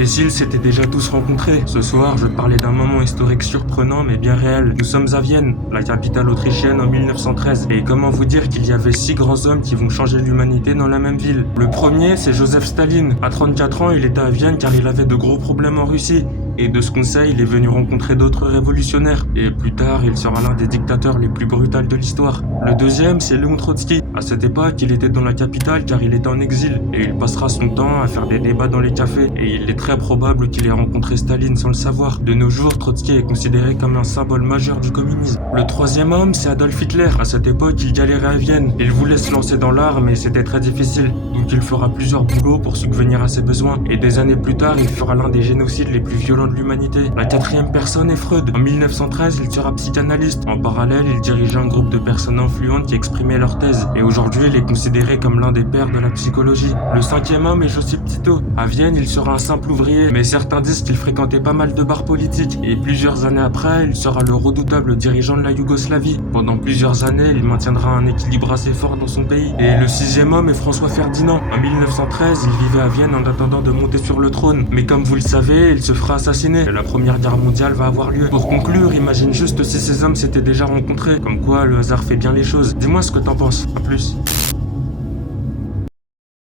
Et s'ils s'étaient déjà tous rencontrés? Ce soir, je vais te parler d'un moment historique surprenant mais bien réel. Nous sommes à Vienne, la capitale autrichienne en 1913. Et comment vous dire qu'il y avait 6 grands hommes qui vont changer l'humanité dans la même ville? Le premier, c'est Joseph Staline. À 34 ans, il était à Vienne car il avait de gros problèmes en Russie. Et de ce conseil, il est venu rencontrer d'autres révolutionnaires. Et plus tard, il sera l'un des dictateurs les plus brutals de l'histoire. Le deuxième, c'est Léon Trotsky. À cette époque, il était dans la capitale car il était en exil. Et il passera son temps à faire des débats dans les cafés. Et il est très probable qu'il ait rencontré Staline sans le savoir. De nos jours, Trotsky est considéré comme un symbole majeur du communisme. Le troisième homme, c'est Adolf Hitler. À cette époque, il galérait à Vienne. Il voulait se lancer dans l'art, mais c'était très difficile. Donc il fera plusieurs boulots pour subvenir à ses besoins. Et des années plus tard, il fera l'un des génocides les plus violents de l'humanité. La quatrième personne est Freud. En 1913, il sera psychanalyste. En parallèle, il dirigeait un groupe de personnes influentes qui exprimaient leurs thèses. Et aujourd'hui, il est considéré comme l'un des pères de la psychologie. Le cinquième homme est Josip Tito. À Vienne, il sera un simple ouvrier, mais certains disent qu'il fréquentait pas mal de bars politiques. Et plusieurs années après, il sera le redoutable dirigeant de la Yougoslavie. Pendant plusieurs années, il maintiendra un équilibre assez fort dans son pays. Et le sixième homme est François Ferdinand. En 1913, il vivait à Vienne en attendant de monter sur le trône. Mais comme vous le savez, il se fera assassiner. Et la première guerre mondiale va avoir lieu. Pour conclure, imagine juste si ces hommes s'étaient déjà rencontrés. Comme quoi, le hasard fait bien les choses. Dis-moi ce que t'en penses. À plus.